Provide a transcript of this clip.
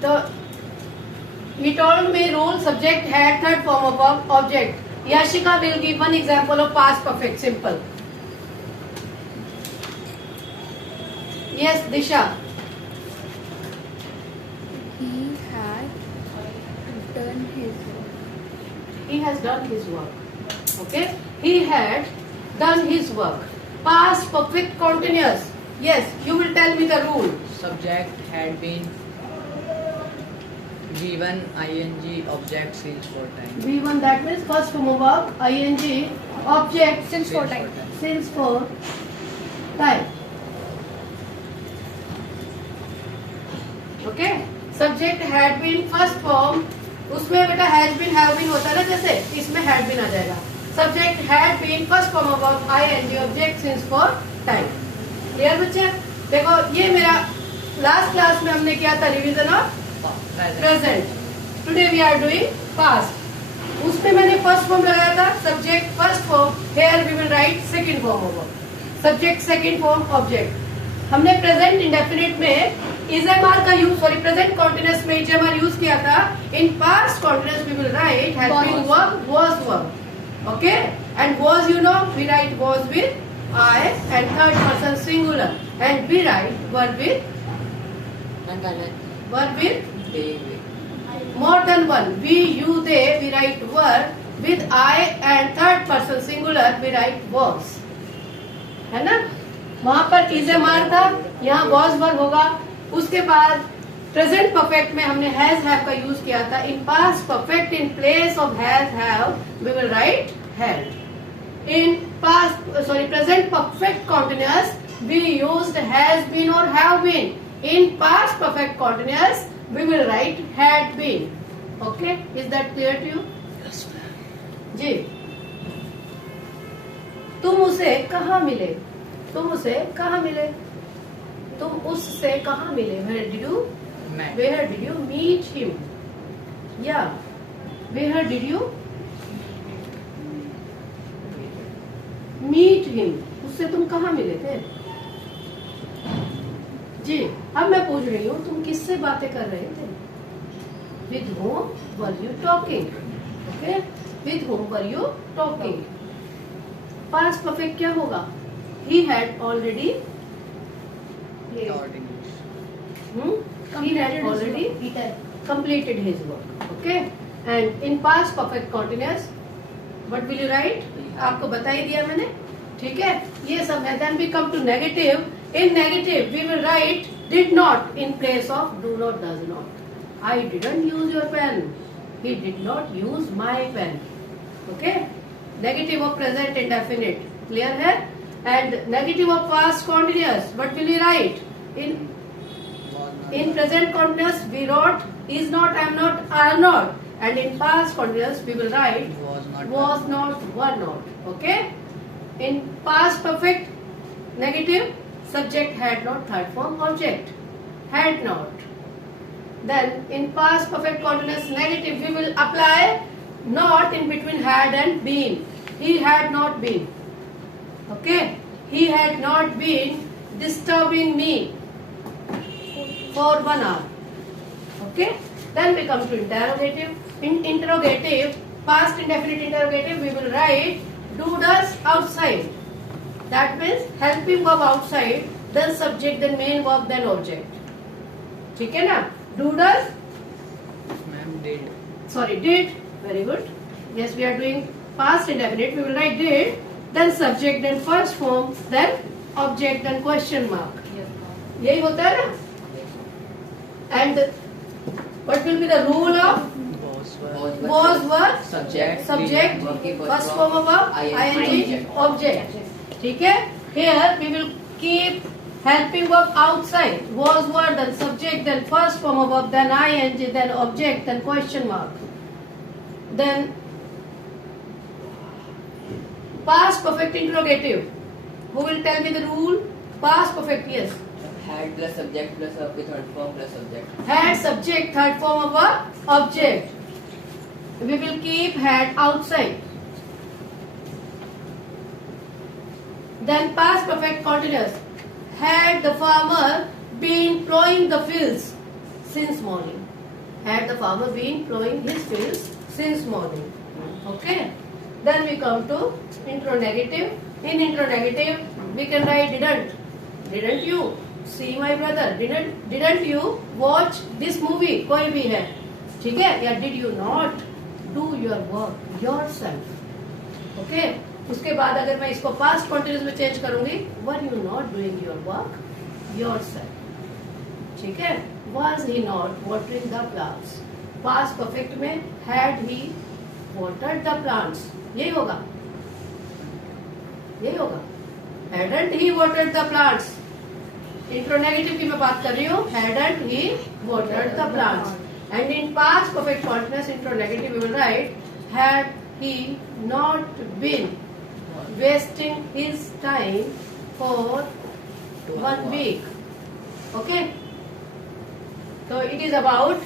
The he told me rule subject had third form of object. Yashika will give one example of past perfect simple. Yes, Disha. He had done his work. He has done his work. Okay? He had done his work. Past perfect continuous. Yes, you will tell me the rule. Subject had been given ing object since for time. V1 that means first form of verb, ing, object Since for time. since for time. Okay? Subject had been first form. उसमें बेटा has been have been होता है ना, जैसे इसमें had been आ जाएगा. Subject had been first form of verb ing object since for time. Clear बच्चे? देखो ये मेरा लास्ट क्लास में हमने किया था revision of present. Today we are doing past. उसमें मैंने फर्स्ट फॉर्म लगाया था subject first form. Here we will write second form of verb subject second form object. हमने प्रेजेंट इंडेफिनिट में इजएमआर का यूज प्रेजेंट कॉन्टिन्यूअस में इजएमआर use किया था. In past continuous we will write has been verb was verb. Okay? And was you know we write was with I and third person singular and we write verb with more than one. We, you, they, we write were. With I and third person singular, we write was. है ना? वहाँ पर is a मार था, यहाँ was वर होगा. उसके बाद present perfect में हमने has have का यूज किया था. In past perfect in place of has have, we will write had. In present perfect continuous, we used has been or have been. In past perfect continuous, we will write had been. Okay? Is that clear to you? Yes, ma'am. जी. तुम उसे कहाँ मिले? तुम उसे कहाँ मिले? तुम उससे कहाँ मिले? Where did you meet him? Yeah. Where did you meet him? उससे तुम कहाँ मिले थे? जी. अब मैं पूछ रही हूँ तुम किससे बातें कर रहे थे? With whom were you talking? Okay? With whom were you talking? Past perfect क्या होगा? He had already Taught English. He had already completed his work. Okay? And in past perfect continuous, what will you write? आपको बता ही दिया मैंने. ठीक है? ये सब है. Then we come to negative. In negative, we will write did not in place of do not, does not. I didn't use your pen. He did not use my pen. Okay? Negative of present indefinite. Clear है? And negative of past continuous. What will you write? In present continuous, we wrote is not, am not, are not. And in past continuous, we will write was not, were not. Okay? In past perfect negative, subject had not, third form object. Had not. Then in past perfect continuous negative, we will apply not in between had and been. He had not been. Okay? He had not been disturbing me for 1 hour. Okay? Then we come to interrogative. In interrogative, past indefinite interrogative, we will write do does outside. That means helping verb outside, then subject, then main verb, then object. ठीक है ना? Do does. Ma'am, did. Sorry, did. Very good. Yes, we are doing past indefinite. We will write did, then subject, then first form, then object, then question mark. यही होता है ना? And what will be the rule of was were Subject. first form of verb ing object. ठीक है? Here we will keep helping verb outside. Was were, then subject, then first form of verb, then ing, then object, then question mark. Then past perfect interrogative. Who will tell me the rule? Past perfect, yes. Had plus subject plus the third form plus subject. Had subject, third form of verb, object. We will keep had outside. Then past perfect continuous. Had the farmer been plowing the fields since morning. Had the farmer been plowing his fields since morning. Okay. Then we come to interrogative. In interrogative, we can write didn't. Didn't you see my brother? Didn't you watch this movie? कोई भी है, ठीक है? या did you not do your work yourself? Okay. उसके बाद अगर मैं इसको past continuous में चेंज करूंगी, were you not doing your work yourself? ठीक है? Was he not watering the plants? Past perfect में had he watered the plants? यही होगा, यही होगा. Hadn't he watered the plants? इंट्रोनेगेटिव की मैं बात कर रही हूँ. Hadn't he watered the plants? And in past perfect continuous इंट्रोनेगेटिव we will write had he not been wasting his time for 1 week. Okay. So it is about